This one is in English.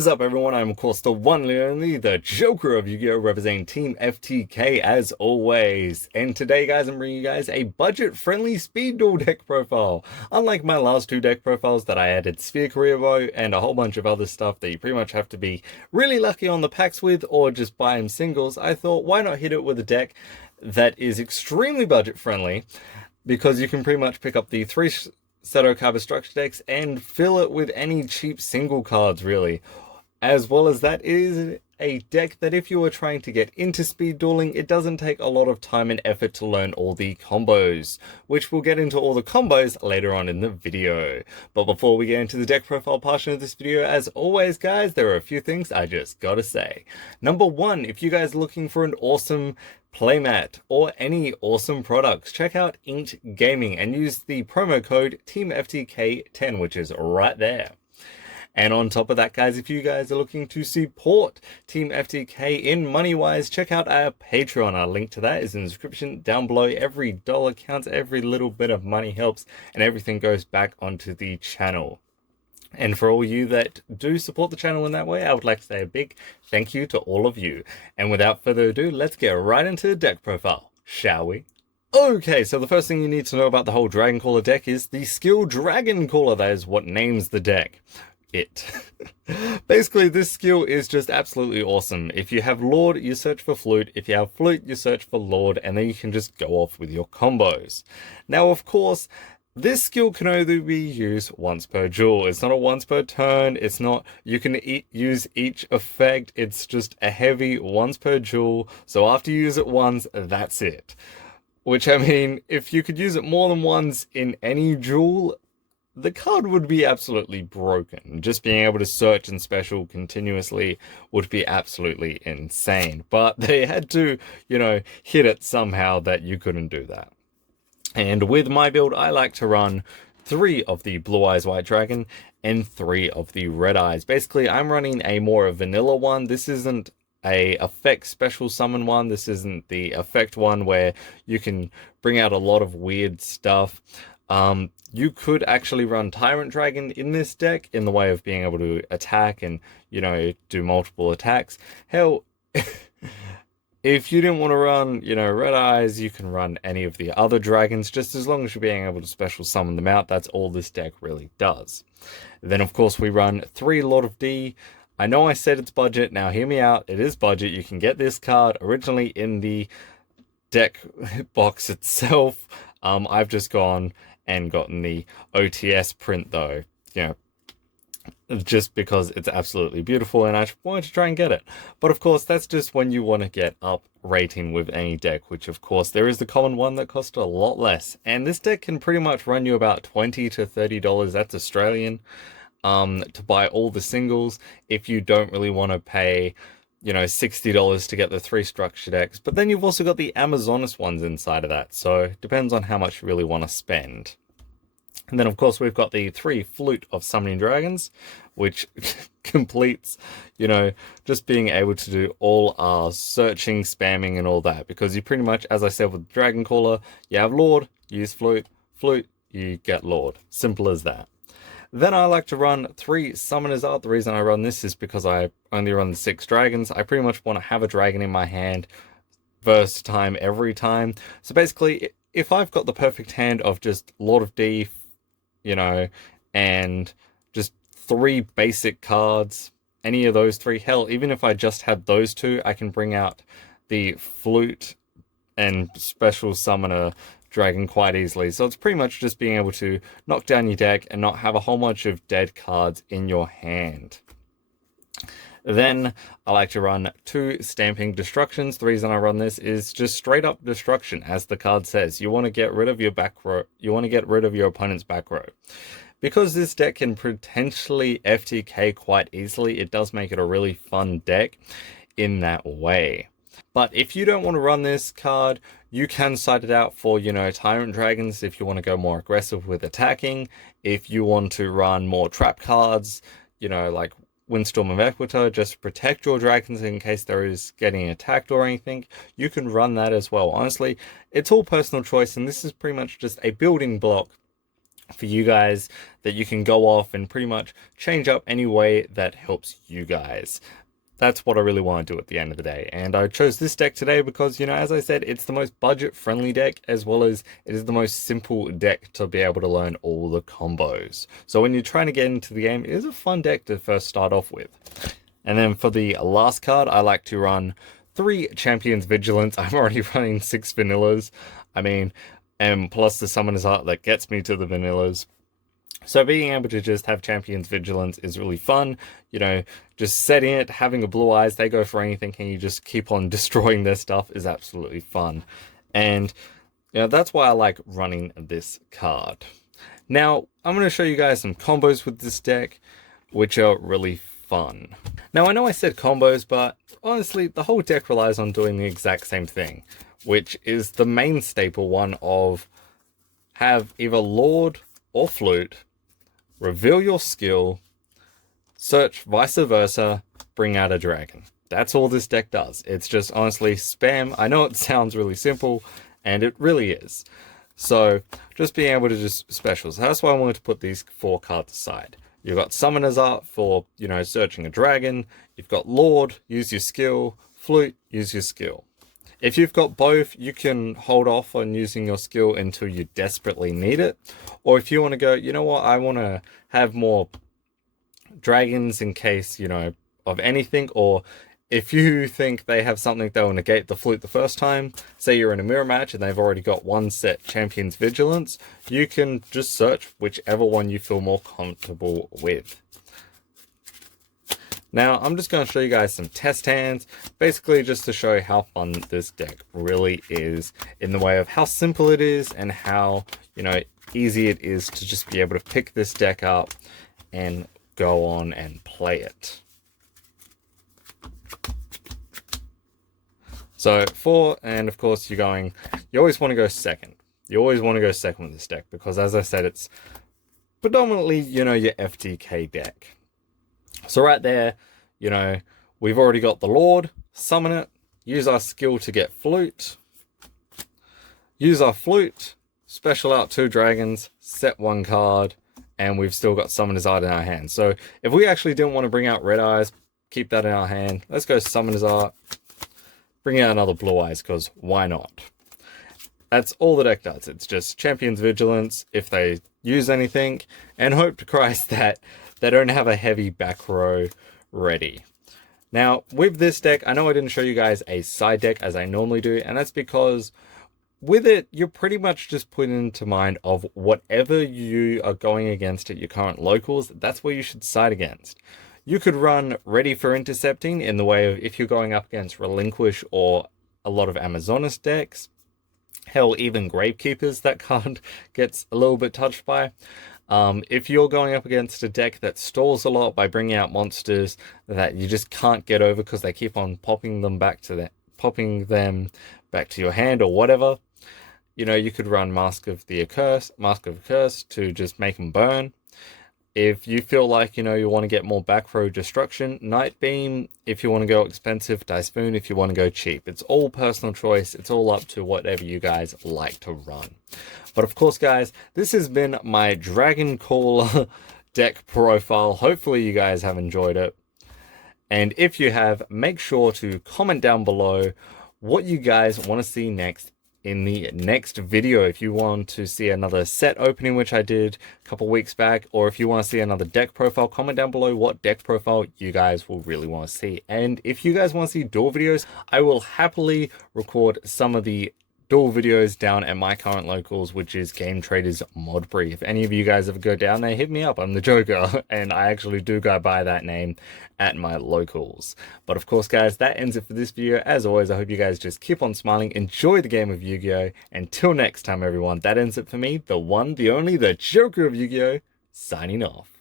What's up, everyone? I'm, of course, the one and only, the Joker of Yu-Gi-Oh! Representing Team FTK as always. And today, guys, I'm bringing you guys a budget-friendly speed duel deck profile. Unlike my last two deck profiles that I added Sphere Career Bow and a whole bunch of other stuff that you pretty much have to be really lucky on the packs with or just buy them singles, I thought, why not hit it with a deck that is extremely budget-friendly, because you can pretty much pick up the three Seto Kaba structure decks and fill it with any cheap single cards, really. As well as that is a deck that if you are trying to get into speed dueling, it doesn't take a lot of time and effort to learn all the combos, which we'll get into all the combos later on in the video. But before we get into the deck profile portion of this video, as always, guys, there are a few things I just gotta say. Number one, if you guys are looking for an awesome playmat or any awesome products, check out Inked Gaming and use the promo code TEAMFTK10, which is right there. And on top of that, guys, if you guys are looking to support Team FTK in money-wise, check out our Patreon. Our link to that is in the description down below. Every dollar counts, every little bit of money helps, and everything goes back onto the channel. And for all you that do support the channel in that way, I would like to say a big thank you to all of you. And without further ado, let's get right into the deck profile, shall we? Okay, so the first thing you need to know about the whole Dragon Caller deck is the skill Dragon Caller. That is what names the deck. Basically, this skill is just absolutely awesome. If you have Lord, you search for Flute. If you have Flute, you search for Lord, and then you can just go off with your combos. Now, of course, this skill can only be used once per duel. It's not a once per turn. It's not, you can use each effect. It's just a heavy once per duel. So after you use it once, that's it. Which, I mean, if you could use it more than once in any duel, the card would be absolutely broken. Just being able to search and special continuously would be absolutely insane. But they had to, hit it somehow that you couldn't do that. And with my build, I like to run 3 of the Blue Eyes White Dragon and 3 of the Red Eyes. Basically, I'm running a more vanilla one. This isn't a effect special summon one. This isn't the effect one where you can bring out a lot of weird stuff. You could actually run Tyrant Dragon in this deck in the way of being able to attack and, do multiple attacks. Hell, if you didn't want to run, Red Eyes, you can run any of the other dragons, just as long as you're being able to special summon them out. That's all this deck really does. Then, of course, we run 3 Lord of D. I know I said it's budget. Now, hear me out. It is budget. You can get this card originally in the deck box itself. I've just gone and gotten the OTS print, though, just because it's absolutely beautiful and I wanted to try and get it. But of course, that's just when you want to get up rating with any deck, which of course there is the common one that costs a lot less. And this deck can pretty much run you about $20 to $30, that's Australian, to buy all the singles if you don't really want to pay $60 to get the 3 structure decks. But then you've also got the Amazonas ones inside of that, so it depends on how much you really want to spend. And then, of course, we've got the 3 Flute of Summoning Dragons, which completes, just being able to do all our searching, spamming, and all that. Because you pretty much, as I said with Dragon Caller, you have Lord, use Flute, Flute, you get Lord. Simple as that. Then I like to run 3 Summoners Art. The reason I run this is because I only run 6 dragons. I pretty much want to have a dragon in my hand first time every time. So basically, if I've got the perfect hand of just Lord of D, and just 3 basic cards, any of those 3, hell, even if I just had those 2, I can bring out the Flute and special Summoner Dragon quite easily. So it's pretty much just being able to knock down your deck and not have a whole bunch of dead cards in your hand. Then I like to run 2 Stamping Destructions. The reason I run this is just straight up destruction, as the card says. You want to get rid of your back row. You want to get rid of your opponent's back row. Because this deck can potentially FTK quite easily, it does make it a really fun deck in that way. But if you don't want to run this card, you can side it out for, Tyrant Dragons if you want to go more aggressive with attacking. If you want to run more trap cards, like Windstorm of Equator, just to protect your dragons in case there is getting attacked or anything, you can run that as well. Honestly, it's all personal choice, and this is pretty much just a building block for you guys that you can go off and pretty much change up any way that helps you guys. That's what I really want to do at the end of the day. And I chose this deck today because, you know, as I said, it's the most budget-friendly deck, as well as it is the most simple deck to be able to learn all the combos. So when you're trying to get into the game, it is a fun deck to first start off with. And then for the last card, I like to run 3 Champions Vigilance. I'm already running 6 vanillas. I mean, and plus the Summoner's Art that gets me to the vanillas. So being able to just have Champions Vigilance is really fun. You know, just setting it, having a blue eyes, they go for anything, and you just keep on destroying their stuff is absolutely fun. And, you know, that's why I like running this card. Now, I'm going to show you guys some combos with this deck, which are really fun. Now, I know I said combos, but honestly, the whole deck relies on doing the exact same thing, which is the main staple one of have either Lord or Flute, reveal your skill, search vice versa, bring out a dragon. That's all this deck does. It's just honestly spam. I know it sounds really simple, and it really is. So just being able to just specials. That's why I wanted to put these 4 cards aside. You've got Summoner's Art for, you know, searching a dragon. You've got Lord, use your skill. Flute, use your skill. If you've got both, you can hold off on using your skill until you desperately need it. Or if you want to go, you know what, I want to have more dragons in case, you know, of anything. Or if you think they have something that will negate the Flute the first time, say you're in a mirror match and they've already got 1 set Champion's Vigilance, you can just search whichever one you feel more comfortable with. Now, I'm just going to show you guys some test hands, basically just to show you how fun this deck really is in the way of how simple it is and how, you know, easy it is to just be able to pick this deck up and go on and play it. So and of course you always want to go second. You always want to go second with this deck because, as I said, it's predominantly, you know, your FTK deck. So right there, you know, we've already got the Lord, summon it, use our skill to get Flute, use our Flute, special out 2 dragons, set 1 card, and we've still got Summoner's Art in our hand. So if we actually didn't want to bring out Red Eyes, keep that in our hand. Let's go Summoner's Art, bring out another Blue Eyes, because why not? That's all the deck does. It's just Champion's Vigilance if they use anything, and hope to Christ that they don't have a heavy back row ready. Now, with this deck, I know I didn't show you guys a side deck as I normally do, and that's because with it, you're pretty much just putting into mind of whatever you are going against at your current locals, that's where you should side against. You could run Ready for Intercepting in the way of if you're going up against Relinquish or a lot of Amazonas decks. Hell, even Gravekeepers, that card gets a little bit touched by. If you're going up against a deck that stalls a lot by bringing out monsters that you just can't get over because they keep on popping them back to your hand or whatever, you know, you could run Mask of a Curse to just make them burn. If you feel like, you know, you want to get more back row destruction, Night Beam. If you want to go expensive, Typhoon. If you want to go cheap, it's all personal choice. It's all up to whatever you guys like to run. But of course, guys, this has been my Dragon Call deck profile. Hopefully you guys have enjoyed it. And if you have, make sure to comment down below what you guys want to see next in the next video. If you want to see another set opening, which I did a couple weeks back, or if you want to see another deck profile, comment down below what deck profile you guys will really want to see. And if you guys want to see duel videos, I will happily record some of the duel videos down at my current locals, which is Game Traders Modbury. If any of you guys ever go down there, hit me up. I'm the Joker, and I actually do go by that name at my locals. But of course, guys, that ends it for this video. As always, I hope you guys just keep on smiling, enjoy the game of Yu-Gi-Oh! Until next time, everyone, that ends it for me, the one, the only, the Joker of Yu-Gi-Oh! Signing off.